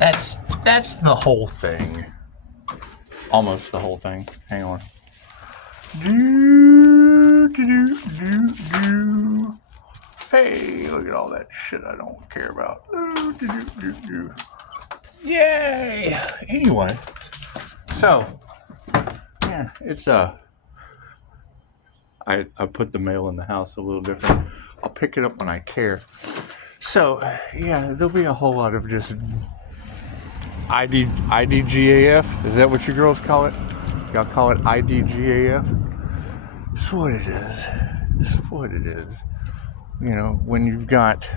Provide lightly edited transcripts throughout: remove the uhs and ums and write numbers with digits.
That's the whole thing. Almost the whole thing. Hang on. Hey, look at all that shit I don't care about. Yay! Anyway, so yeah, it's I put the mail in the house a little different. I'll pick it up when I care. So yeah, there'll be a whole lot of just IDGAF. Is that what you girls call it? Y'all call it IDGAF? It's what it is. It's what it is. You know, when you've got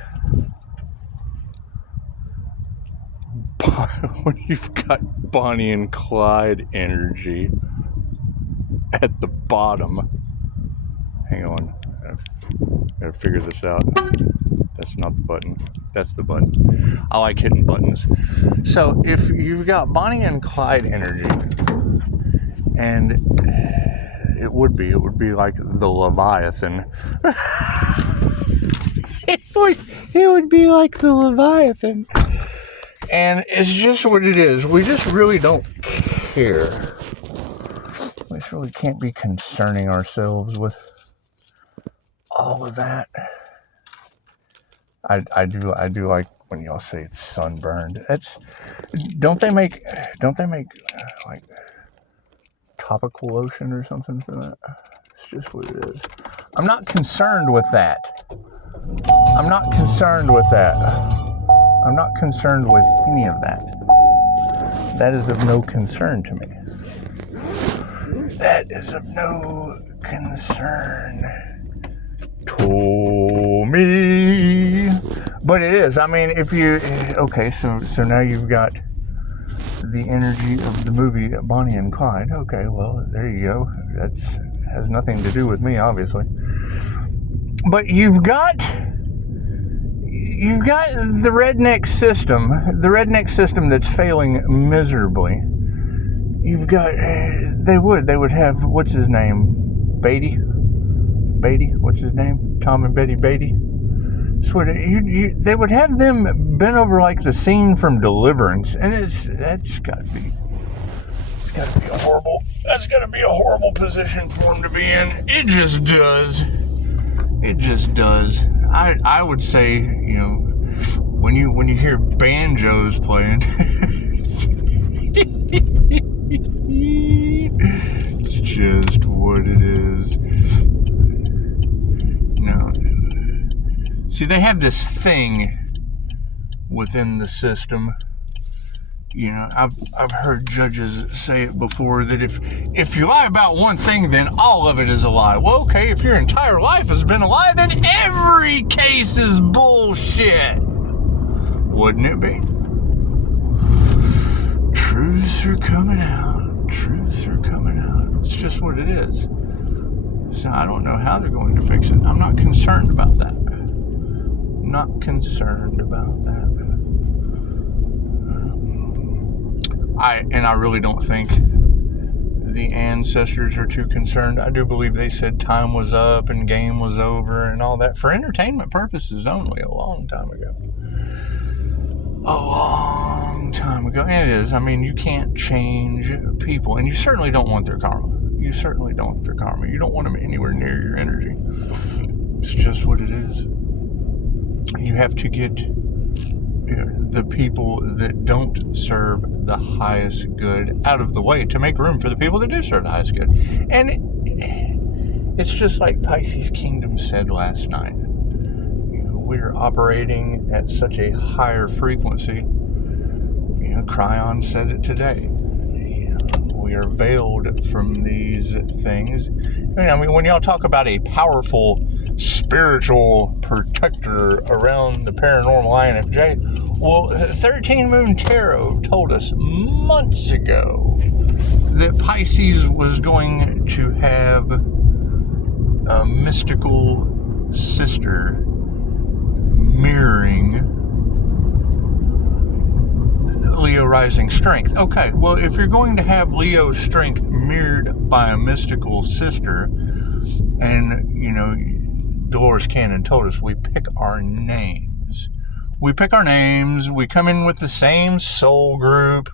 Bonnie and Clyde energy at the bottom. Hang on. I gotta figure this out. That's not the button. That's the button. I like hitting buttons. So if you've got Bonnie and Clyde energy, and it would be like the Leviathan. It would be like the Leviathan. And it's just what it is. We just really don't care. We just really can't be concerning ourselves with all of that. I do like when y'all say it's sunburned. Don't they make like topical lotion or something for that? It's just what it is. I'm not concerned with that. I'm not concerned with that. I'm not concerned with any of that. That is of no concern to me. That is of no concern to me. But it is. I mean, if you... Okay, so now you've got the energy of the movie Bonnie and Clyde. Okay, well, there you go. That has nothing to do with me, obviously. But you've got the redneck system that's failing miserably. You've got, they would have, what's his name? Beatty, what's his name? Tom and Betty Beatty. They would have them bent over like the scene from Deliverance, and that's gotta be a horrible position for him to be in. It just does. I would say, you know, when you hear banjos playing, it's just what it is. No. See, they have this thing within the system. You know, I've heard judges say it before that if you lie about one thing, then all of it is a lie. Well, okay, if your entire life has been a lie, then every case is bullshit. Wouldn't it be? Truths are coming out. It's just what it is. So I don't know how they're going to fix it. I'm not concerned about that. I really don't think the ancestors are too concerned. I do believe they said time was up and game was over and all that for entertainment purposes only a long time ago. And it is. I mean, you can't change people, and you certainly don't want their karma. You don't want them anywhere near your energy. It's just what it is. You have to get the people that don't serve the highest good out of the way to make room for the people that do serve the highest good. And it's just like Pisces Kingdom said last night. You know, we're operating at such a higher frequency. You know, Cryon said it today. You know, we are veiled from these things. I mean, when y'all talk about a powerful spiritual protector around the paranormal INFJ, well, 13 Moon Tarot told us months ago that Pisces was going to have a mystical sister mirroring Leo rising strength. Okay, well, if you're going to have Leo strength mirrored by a mystical sister, and, you know, Dolores Cannon told us we pick our names. we pick our names, we come in with the same soul group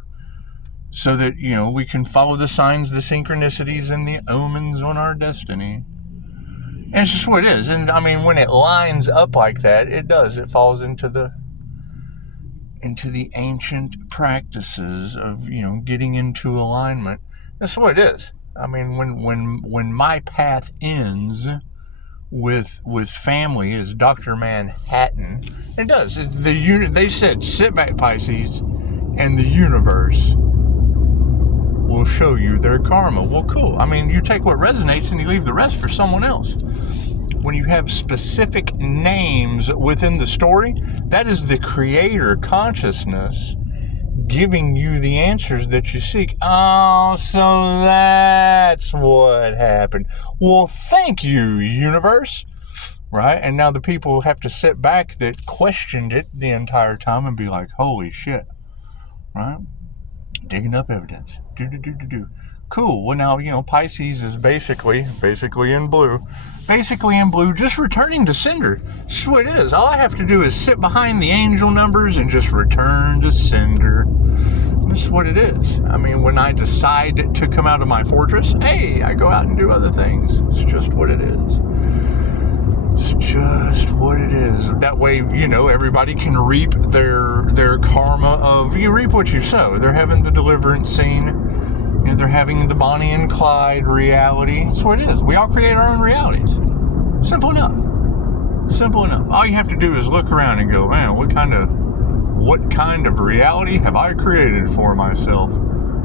so that, we can follow the signs, the synchronicities, and the omens on our destiny. And it's just what it is. And I mean, when it lines up like that, it does. It falls into the ancient practices of, getting into alignment. That's what it is. I mean, when my path ends with family as Dr. Manhattan, it does. They said, sit back, Pisces, and the universe will show you their karma. Well, cool. I mean, you take what resonates and you leave the rest for someone else. When you have specific names within the story, that is the creator consciousness giving you the answers that you seek. Oh, so that's what happened. Well, thank you, universe. Right? And now the people have to sit back that questioned it the entire time and be like, holy shit. Right? Digging up evidence. Cool. Well, now, Pisces is basically in blue. Basically in blue, just returning to sender. That's what it is. All I have to do is sit behind the angel numbers and just return to sender. That's what it is. I mean, when I decide to come out of my fortress, hey, I go out and do other things. It's just what it is. It's just what it is. That way, everybody can reap their karma of, you reap what you sow. They're having the deliverance scene. They're having the Bonnie and Clyde reality. That's what it is. We all create our own realities. Simple enough. Simple enough. All you have to do is look around and go, man, what kind of reality have I created for myself?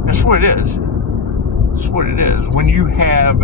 That's what it is. That's what it is. When you have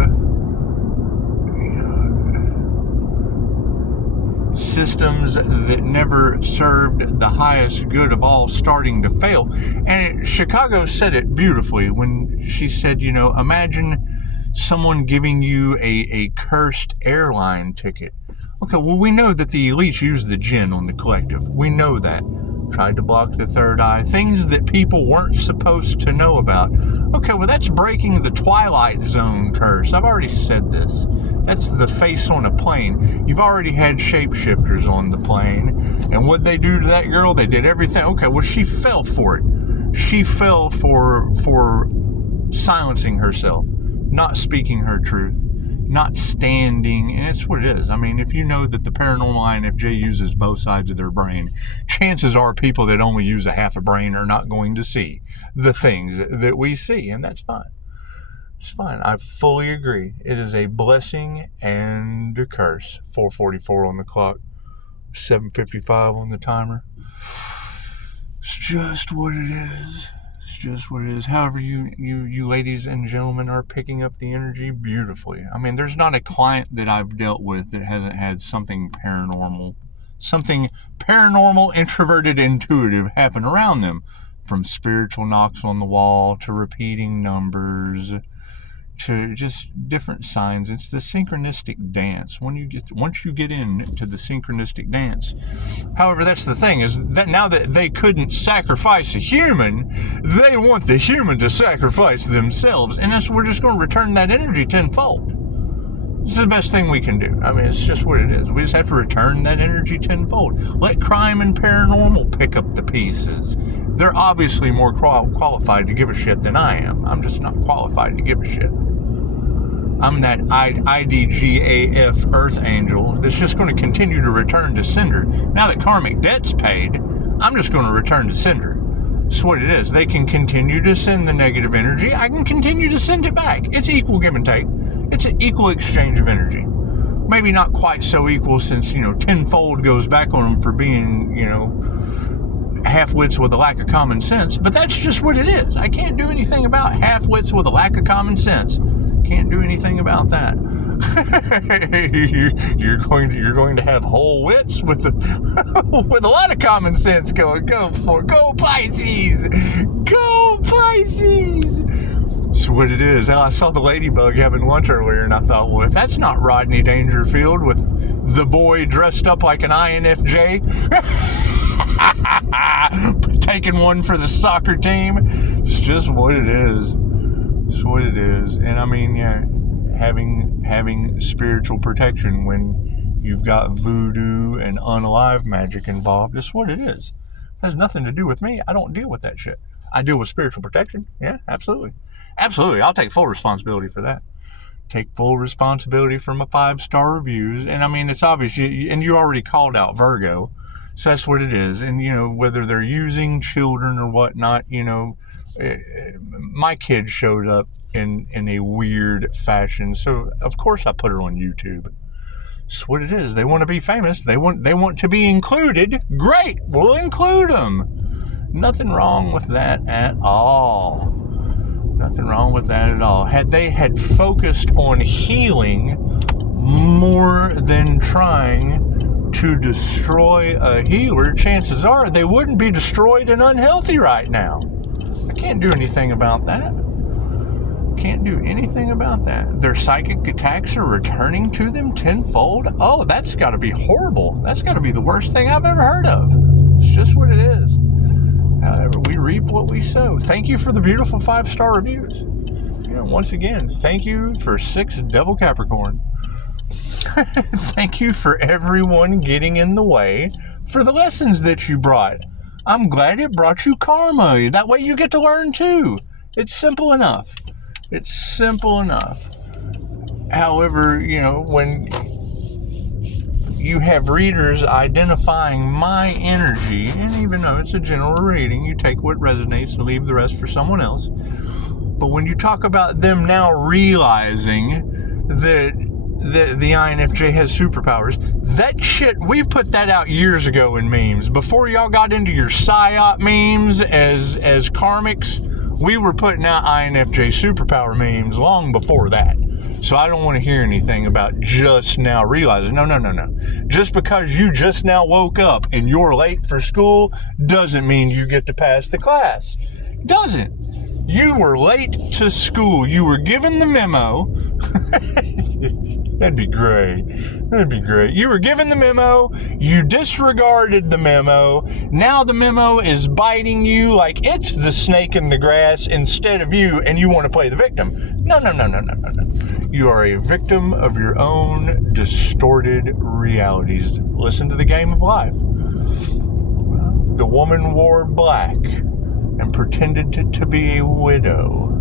systems that never served the highest good of all starting to fail. And Chicago said it beautifully when she said, imagine someone giving you a cursed airline ticket. Okay, well, we know that the elites use the jinn on the collective. We know that. Tried to block the third eye. Things that people weren't supposed to know about. Okay, well, that's breaking the Twilight Zone curse. I've already said this. That's the face on a plane. You've already had shapeshifters on the plane. And what they do to that girl, they did everything. Okay, well, she fell for it. She fell for silencing herself, not speaking her truth, not standing. And it's what it is. I mean, if you know that the paranormal INFJ uses both sides of their brain, chances are people that only use a half a brain are not going to see the things that we see. And that's fine. It's fine. I fully agree. It is a blessing and a curse. 4:44 on the clock, 7:55 on the timer. It's just what it is. It's just what it is. However, you ladies and gentlemen are picking up the energy beautifully. I mean, there's not a client that I've dealt with that hasn't had something paranormal, introverted, intuitive happen around them. From spiritual knocks on the wall to repeating numbers to just different signs. It's the synchronistic dance. Once you get into the synchronistic dance. However, that's the thing, is that now that they couldn't sacrifice a human, they want the human to sacrifice themselves. And we're just going to return that energy tenfold. This is the best thing we can do. I mean, it's just what it is. We just have to return that energy tenfold. Let crime and paranormal pick up the pieces. They're obviously more qualified to give a shit than I am. I'm just not qualified to give a shit. I'm that IDGAF Earth Angel that's just going to continue to return to sender. Now that karmic debt's paid, I'm just going to return to sender. That's what it is. They can continue to send the negative energy. I can continue to send it back. It's equal give and take. It's an equal exchange of energy. Maybe not quite so equal since, tenfold goes back on them for being, half-wits with a lack of common sense. But that's just what it is. I can't do anything about half-wits with a lack of common sense. Can't do anything about that. you're going to have whole wits with with a lot of common sense going. Go Pisces! Go Pisces! That's what it is. I saw the ladybug having lunch earlier, and I thought, well, if that's not Rodney Dangerfield with the boy dressed up like an INFJ, taking one for the soccer team, it's just what it is. It's what it is. And I mean, yeah, having spiritual protection when You've got voodoo and unalive magic involved. That's what it is. It has nothing to do with me. I don't deal with that shit. I deal with spiritual protection. Yeah, absolutely. Absolutely. I'll take full responsibility for that. Take full responsibility for my 5-star reviews. And I mean, it's obvious. And you already called out Virgo. So that's what it is. And, you know, whether they're using children or whatnot, you know, my kid showed up in a weird fashion. So, of course, I put her on YouTube. That's what it is. They want to be famous. They want to be included. Great. We'll include them. Nothing wrong with that at all. Nothing wrong with that at all. Had they had focused on healing more than trying to destroy a healer, chances are they wouldn't be destroyed and unhealthy right now. I can't do anything about that. Can't do anything about that. Their psychic attacks are returning to them tenfold. Oh, that's got to be horrible. That's got to be the worst thing I've ever heard of. It's just what it is. However, we reap what we sow. Thank you for the beautiful 5-star reviews. You know, once again, thank you for 6 Devil Capricorn. Thank you for everyone getting in the way for the lessons that you brought. I'm glad it brought you karma. That way you get to learn too. It's simple enough. It's simple enough. However, you know, when you have readers identifying my energy, and even though it's a general reading, you take what resonates and leave the rest for someone else. But when you talk about them now realizing that the INFJ has superpowers, that shit, we've put that out years ago in memes. Before y'all got into your psyop memes as karmics, we were putting out INFJ superpower memes long before that. So I don't want to hear anything about just now realizing. No. Just because you just now woke up and you're late for school doesn't mean you get to pass the class. It doesn't. You were late to school. You were given the memo. That'd be great. That'd be great. You were given the memo. You disregarded the memo. Now the memo is biting you like it's the snake in the grass instead of you, and you want to play the victim. No. You are a victim of your own distorted realities. Listen to the game of life. The woman wore black and pretended to be a widow.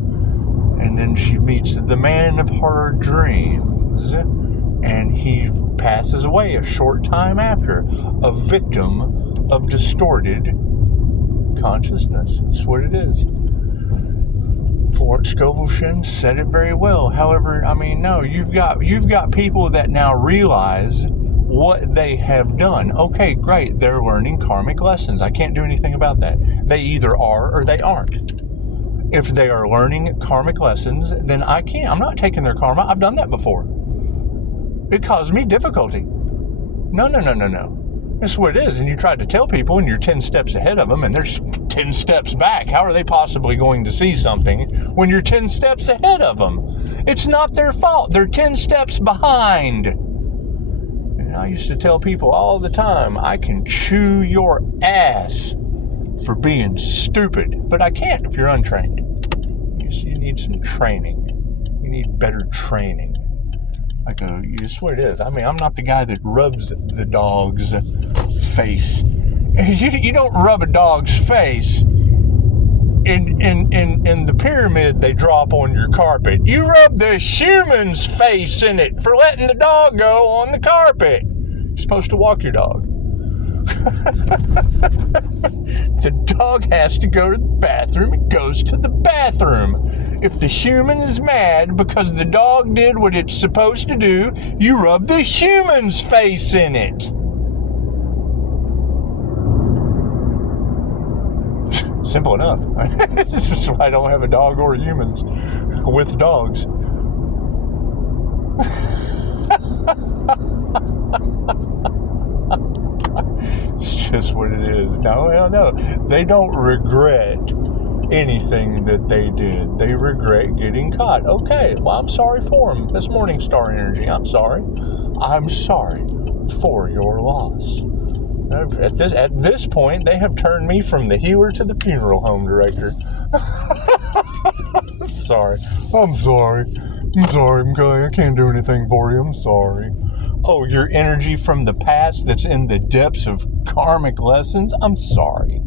And then she meets the man of her dreams, and he passes away a short time after, a victim of distorted consciousness. That's what it is. Fort Scovelshire said it very well. However, I mean, no, you've got people that now realize what they have done. Okay, great. They're learning karmic lessons. I can't do anything about that. They either are or they aren't. If they are learning karmic lessons, then I can't. I'm not taking their karma. I've done that before. It caused me difficulty. No. That's what it is. And you try to tell people and you're 10 steps ahead of them and they're 10 steps back. How are they possibly going to see something when you're 10 steps ahead of them? It's not their fault. They're 10 steps behind. And I used to tell people all the time, I can chew your ass for being stupid, but I can't if you're untrained. You need some training. You need better training. Like, that's what it is. I mean, I'm not the guy that rubs the dog's face. You don't rub a dog's face in the pyramid they drop on your carpet. You rub the human's face in it for letting the dog go on the carpet. You're supposed to walk your dog. The dog has to go to the bathroom. It goes to the bathroom. If the human is mad because the dog did what it's supposed to do, you rub the human's face in it. Simple enough. This is why I don't have a dog or humans with dogs. It's just what it is. No. They don't regret anything that they did. They regret getting caught. Okay, well, I'm sorry for them. That's Morning Star energy. I'm sorry. I'm sorry for your loss. At this point, they have turned me from the healer to the funeral home director. Sorry. I'm sorry. I can't do anything for you. I'm sorry. Oh, your energy from the past that's in the depths of karmic lessons? I'm sorry.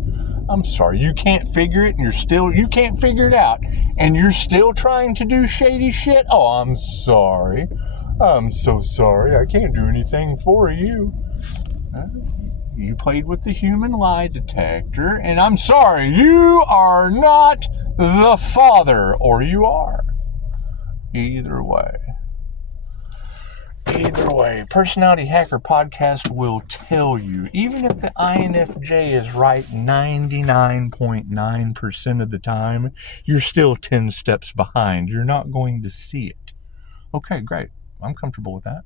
You can't figure it, and you can't figure it out, and you're still trying to do shady shit? Oh, I'm sorry. I'm so sorry. I can't do anything for you. You played with the human lie detector, and I'm sorry. You are not the father, or you are. Either way, Personality Hacker Podcast will tell you, even if the INFJ is right 99.9% of the time, you're still 10 steps behind. You're not going to see it. Okay, great. I'm comfortable with that.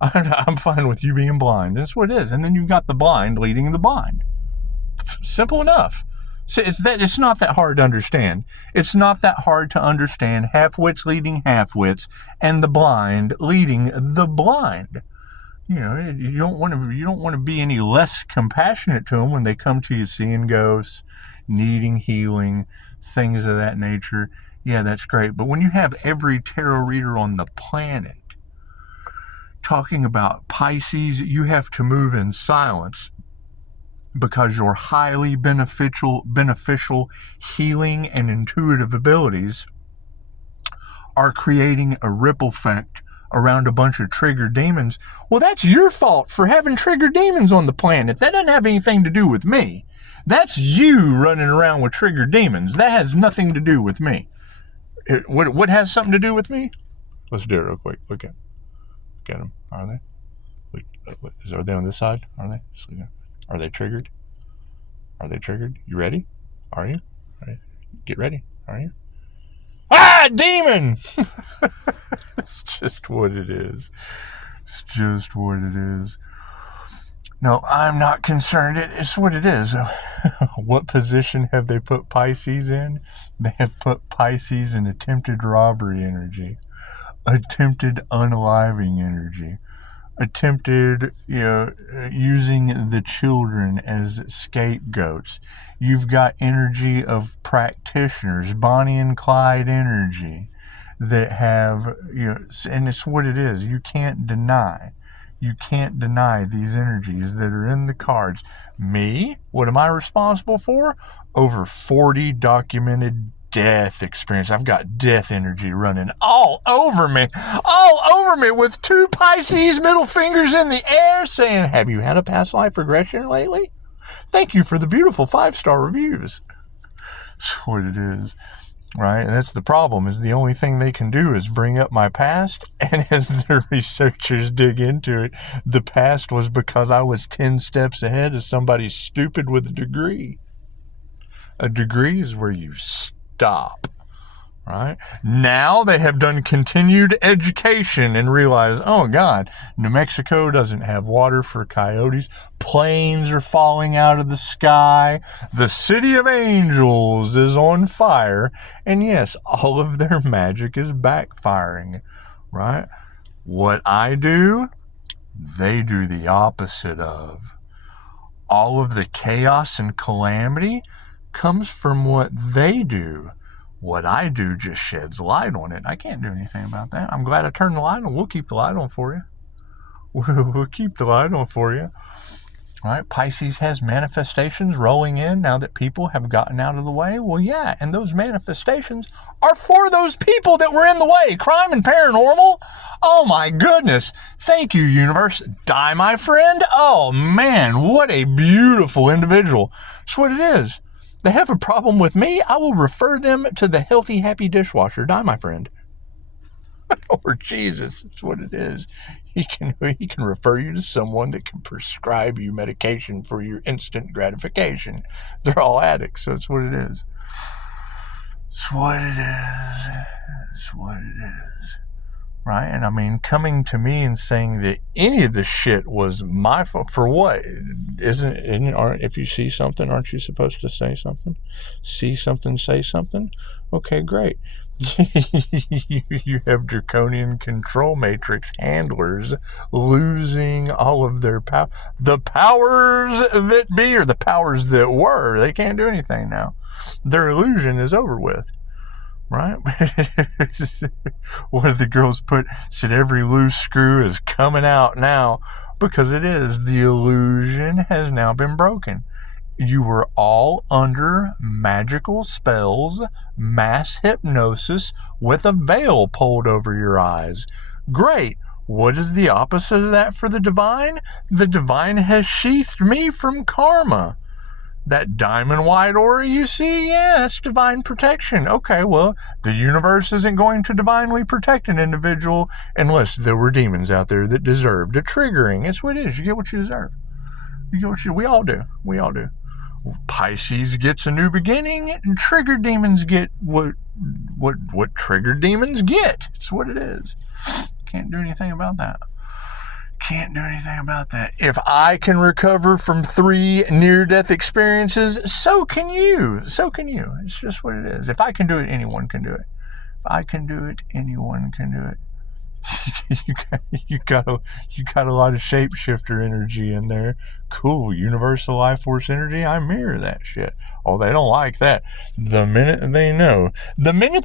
I'm fine with you being blind. That's what it is. And then you've got the blind leading the blind. Simple enough. So it's not that hard to understand. It's not that hard to understand half-wits leading half-wits and the blind leading the blind. You know, you don't want to be any less compassionate to them when they come to you seeing ghosts, needing healing, things of that nature. Yeah, that's great. But when you have every tarot reader on the planet talking about Pisces, you have to move in silence, because your highly beneficial healing and intuitive abilities are creating a ripple effect around a bunch of triggered demons. Well, that's your fault for having triggered demons on the planet. That doesn't have anything to do with me. That's you running around with triggered demons. That has nothing to do with me. What has something to do with me? Let's do it real quick. Look at them. Are they? Are they on this side? Are they? Are they triggered? You ready? Are you? Get ready. Are you? Ah, demon! It's just what it is. No, I'm not concerned. It's what it is. What position have they put Pisces in? They have put Pisces in attempted robbery energy, attempted unaliving energy, attempted, using the children as scapegoats. You've got energy of practitioners, Bonnie and Clyde energy, that have, and it's what it is. You can't deny these energies that are in the cards. Me, what am I responsible for? Over 40 documented death experience. I've got death energy running all over me with 2 Pisces middle fingers in the air saying, have you had a past life regression lately? Thank you for the beautiful 5-star reviews. That's what it is, right? And that's the problem, is the only thing they can do is bring up my past, and as the researchers dig into it, the past was because I was 10 steps ahead of somebody stupid with a degree. A degree is where you stop, right? Now they have done continued education and realize, oh God, New Mexico doesn't have water for coyotes. Planes are falling out of the sky. The city of angels is on fire. And yes, all of their magic is backfiring, right? What I do, they do the opposite of. All of the chaos and calamity comes from what they do. What I do just sheds light on it. I can't do anything about that. I'm glad I turned the light on. We'll keep the light on for you. We'll keep the light on for you. All right, Pisces has manifestations rolling in now that people have gotten out of the way. Well, yeah, and those manifestations are for those people that were in the way. Crime and paranormal. Oh, my goodness. Thank you, universe. Die, my friend. Oh, man, what a beautiful individual. That's what it is. They have a problem with me, I will refer them to the healthy, happy dishwasher. Die, my friend. Or Jesus, it's what it is. He can refer you to someone that can prescribe you medication for your instant gratification. They're all addicts, so it's what it is. It's what it is. It's what it is. Right? And I mean, coming to me and saying that any of this shit was my fault, for what? If you see something, aren't you supposed to say something? See something, say something? Okay, great. You have draconian control matrix handlers losing all of their power. The powers that be, or the powers that were, they can't do anything now. Their illusion is over with. right? What did the girls put? Said every loose screw is coming out now, because it is. The illusion has now been broken. You were all under magical spells, mass hypnosis with a veil pulled over your eyes. Great. What is the opposite of that for the divine? The divine has sheathed me from karma. That diamond white aura you see, yeah, that's divine protection. Okay, well, the universe isn't going to divinely protect an individual unless there were demons out there that deserved a triggering. That's what it is. You get what you deserve. You get what we all do. We all do. Pisces gets a new beginning, and triggered demons get what triggered demons get. It's what it is. Can't do anything about that. Can't do anything about that. If I can recover from 3 near-death experiences, so can you. So can you. It's just what it is. If I can do it, anyone can do it. If I can do it, anyone can do it. you got a lot of shapeshifter energy in there. Cool. Universal life force energy. I mirror that shit. Oh, they don't like that. The minute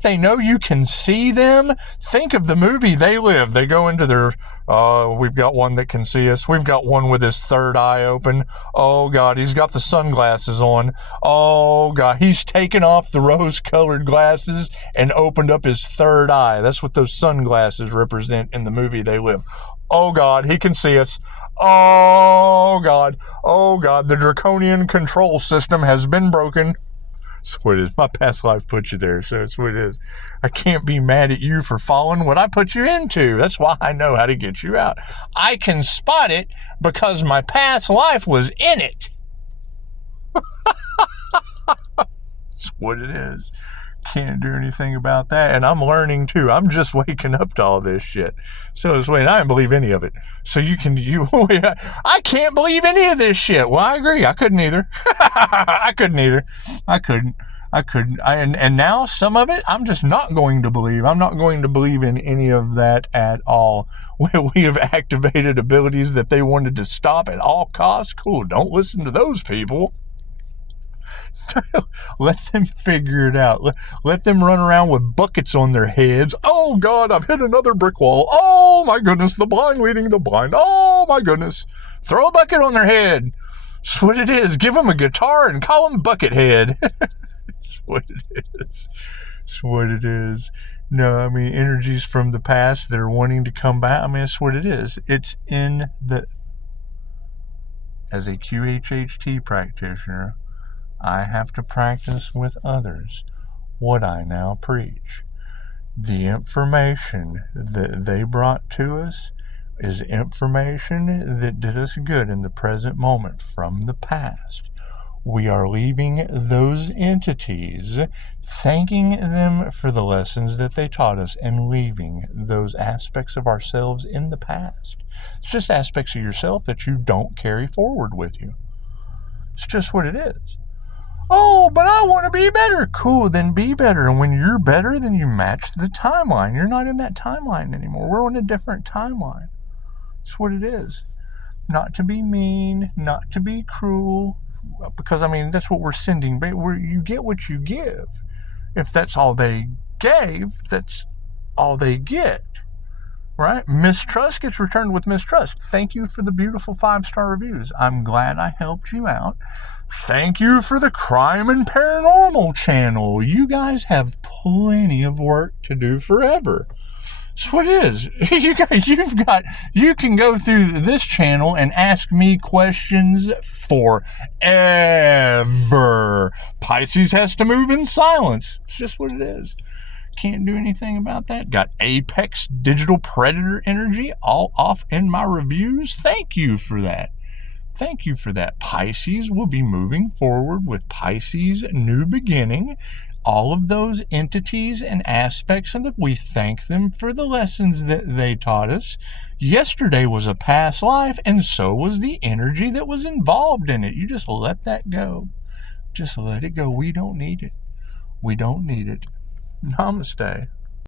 they know you can see them, think of the movie They Live. They go into their we've got one that can see us. We've got one with his third eye open. Oh God, he's got the sunglasses on. Oh God, he's taken off the rose-colored glasses and opened up his third eye. That's what those sunglasses represent in the movie They Live. Oh God, he can see us. Oh God, the draconian control system has been broken. That's what it is. My past life put you there, so it's what it is. I can't be mad at you for following what I put you into. That's why I know how to get you out. I can spot it because my past life was in it. That's what it is. Can't do anything about that, and I'm learning too. I'm just waking up to all this shit. So it's wait, I didn't believe any of it. So I can't believe any of this shit. Well, I agree. I couldn't either. I couldn't. And now some of it, I'm just not going to believe. I'm not going to believe in any of that at all. We have activated abilities that they wanted to stop at all costs. Cool. Don't listen to those people. Let them figure it out. Let them run around with buckets on their heads. Oh God, I've hit another brick wall. Oh my goodness, the blind leading the blind. Oh my goodness. Throw a bucket on their head. That's what it is. Give them a guitar and call them Buckethead. That's what it is. That's what it is. No, I mean, energies from the past that are wanting to come back. I mean, that's what it is. It's in the... As a QHHT practitioner, I have to practice with others what I now preach. The information that they brought to us is information that did us good in the present moment from the past. We are leaving those entities, thanking them for the lessons that they taught us, and leaving those aspects of ourselves in the past. It's just aspects of yourself that you don't carry forward with you. It's just what it is. Oh, but I want to be better. Cool, then be better. And when you're better, then you match the timeline. You're not in that timeline anymore. We're on a different timeline. That's what it is. Not to be mean, not to be cruel, because, I mean, that's what we're sending. You get what you give. If that's all they gave, that's all they get. Right? Mistrust gets returned with mistrust. Thank you for the beautiful 5-star reviews. I'm glad I helped you out. Thank you for the Crime and Paranormal channel. You guys have plenty of work to do forever. That's what it is. You can go through this channel and ask me questions forever. Pisces has to move in silence. It's just what it is. Can't do anything about that. Got Apex Digital Predator energy all off in my reviews. Thank you for that. Thank you for that. Pisces will be moving forward with Pisces New Beginning. All of those entities and aspects, and that we thank them for the lessons that they taught us. Yesterday was a past life, and so was the energy that was involved in it. You just let that go. Just let it go. We don't need it. We don't need it. Namaste.